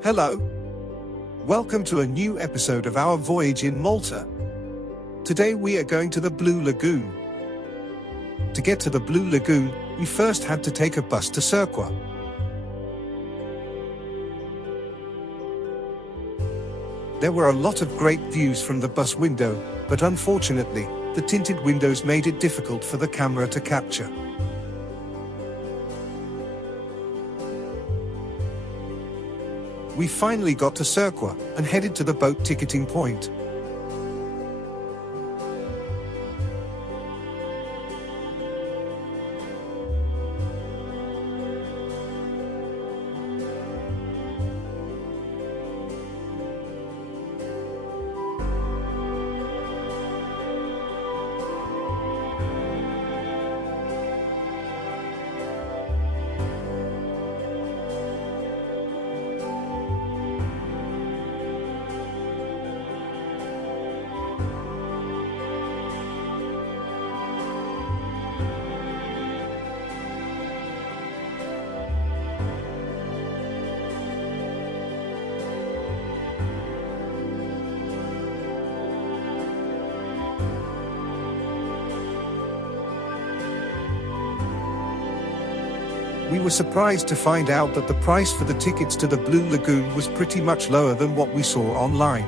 Hello. Welcome to a new episode of our voyage in Malta. Today we are going to the Blue Lagoon. To get to the Blue Lagoon, we first had to take a bus to Cirqua. There were a lot of great views from the bus window, but unfortunately, the tinted windows made it difficult for the camera to capture. We finally got to Cirqua and headed to the boat ticketing point. We were surprised to find out that the price for the tickets to the Blue Lagoon was pretty much lower than what we saw online.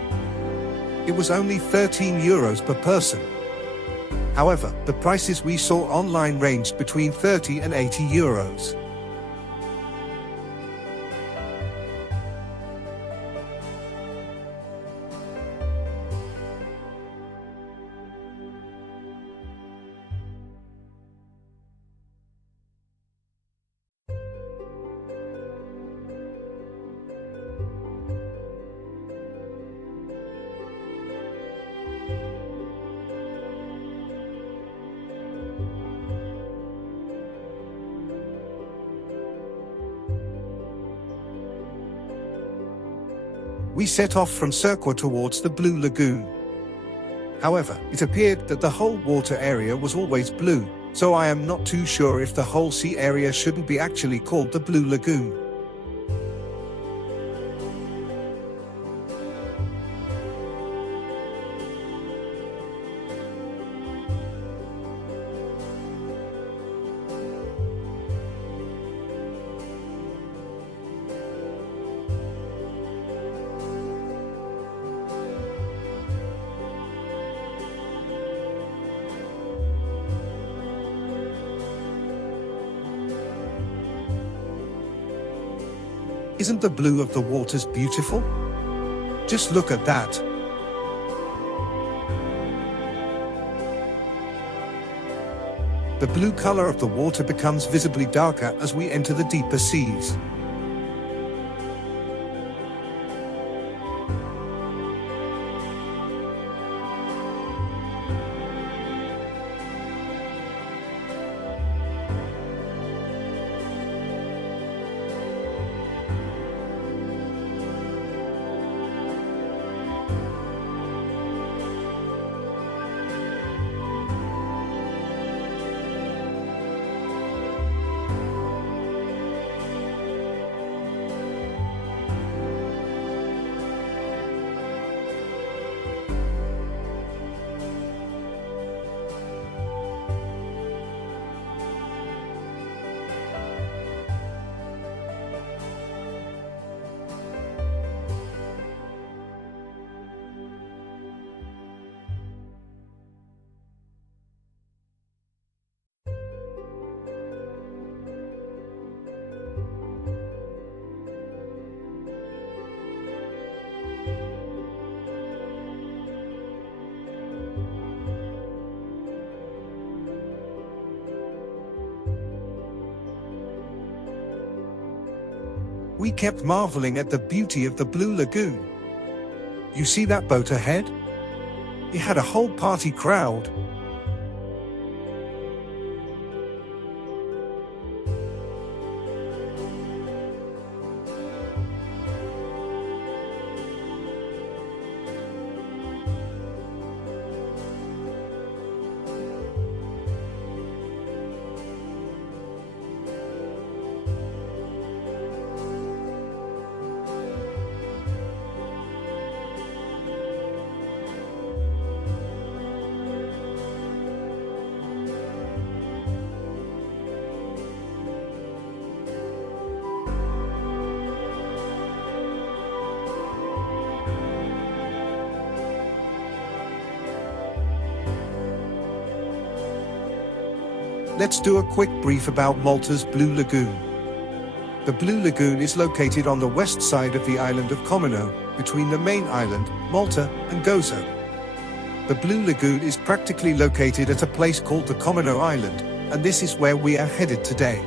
It was only €13 per person. However, the prices we saw online ranged between €30 and €80. We set off from Cirqua towards the Blue Lagoon. However, it appeared that the whole water area was always blue, so I am not too sure if the whole sea area shouldn't be actually called the Blue Lagoon. Isn't the blue of the waters beautiful? Just look at that. The blue color of the water becomes visibly darker as we enter the deeper seas. We kept marveling at the beauty of the Blue Lagoon. You see that boat ahead? It had a whole party crowd. let's do a quick brief about Malta's Blue Lagoon. The Blue Lagoon is located on the west side of the island of Comino, between the main island, Malta, and Gozo. The Blue Lagoon is practically located at a place called the Comino Island, and this is where we are headed today.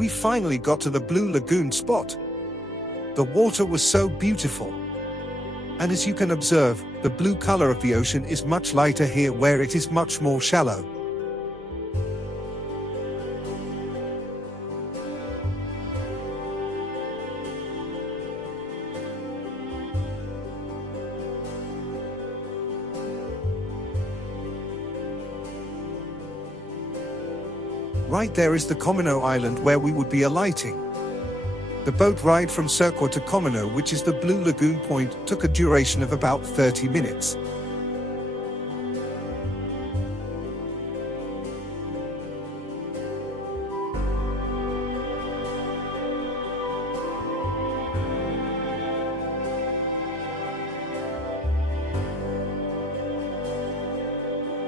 We finally got to the Blue Lagoon spot. The water was so beautiful. And as you can observe, the blue color of the ocean is much lighter here where it is much more shallow. Right there is the Comino Island where we would be alighting. The boat ride from Cirque to Comino, which is the Blue Lagoon point, took a duration of about 30 minutes.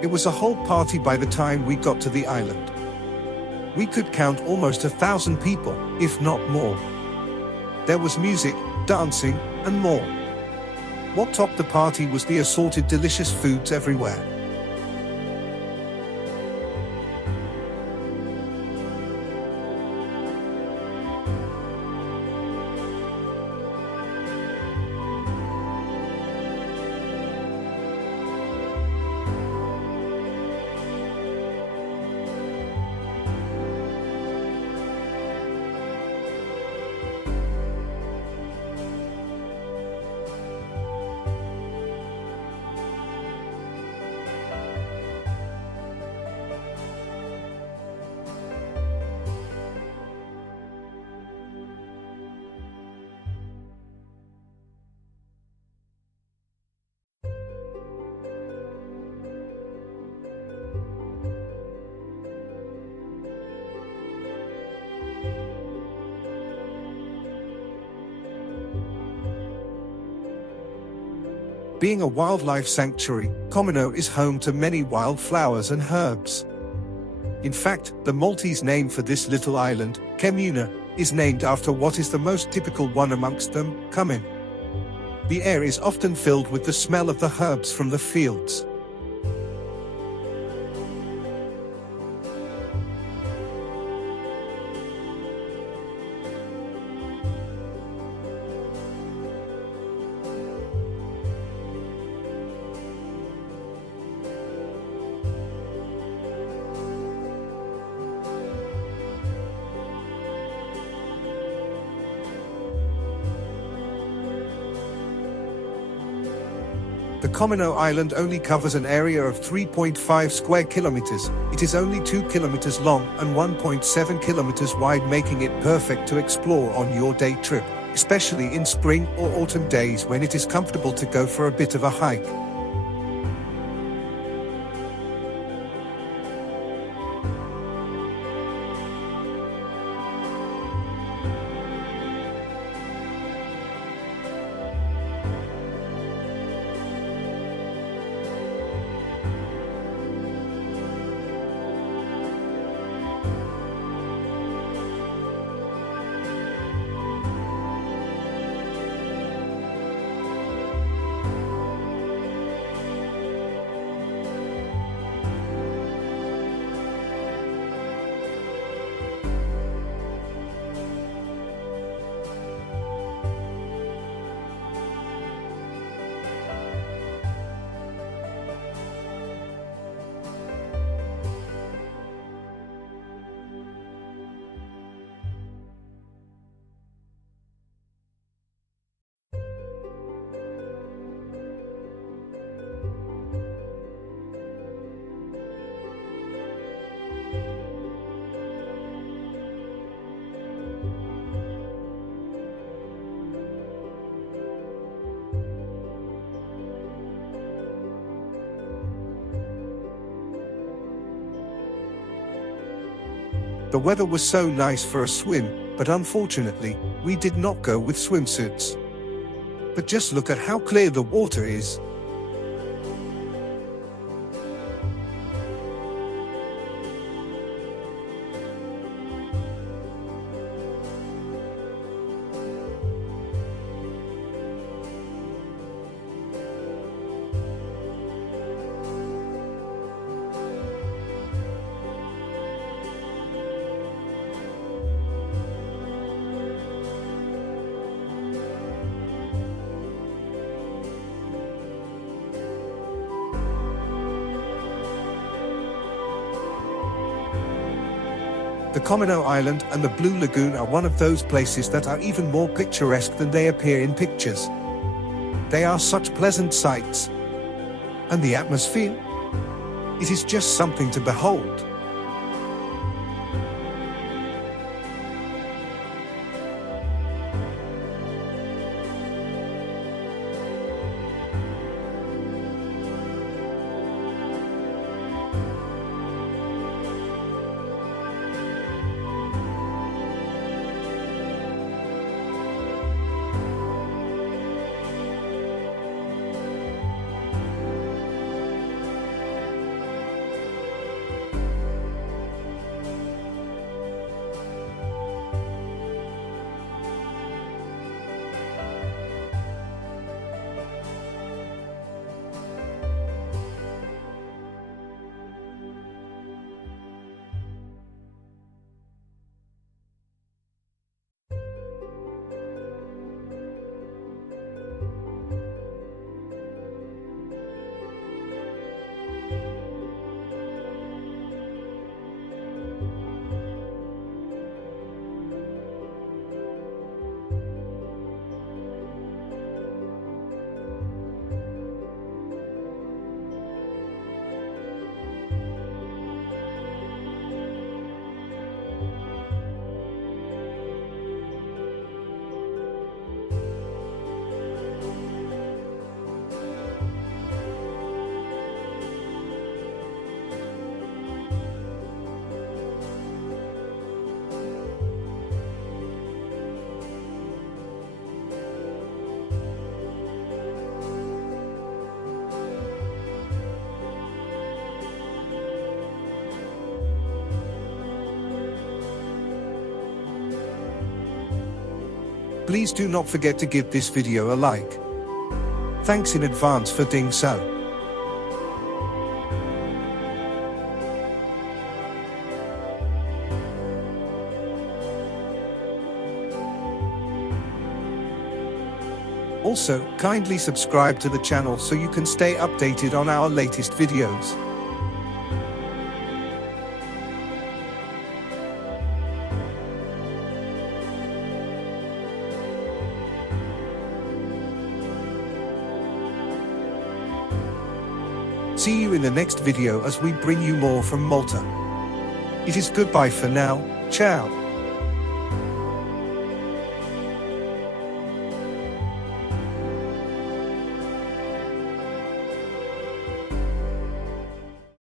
It was a whole party by the time we got to the island. We could count almost 1,000 people, if not more. There was music, dancing, and more. What topped the party was the assorted delicious foods everywhere. Being a wildlife sanctuary, Comino is home to many wildflowers and herbs. In fact, the Maltese name for this little island, Comino, is named after what is the most typical one amongst them, cumin. The air is often filled with the smell of the herbs from the fields. The Comino Island only covers an area of 3.5 square kilometers. It is only 2 kilometers long and 1.7 kilometers wide, making it perfect to explore on your day trip, especially in spring or autumn days when it is comfortable to go for a bit of a hike. The weather was so nice for a swim, but unfortunately, we did not go with swimsuits. But just look at how clear the water is. The Comino Island and the Blue Lagoon are one of those places that are even more picturesque than they appear in pictures. They are such pleasant sights. And the atmosphere? It is just something to behold. Please do not forget to give this video a like. Thanks in advance for doing so. Also, kindly subscribe to the channel so you can stay updated on our latest videos. See you in the next video as we bring you more from Malta. It is goodbye for now, ciao.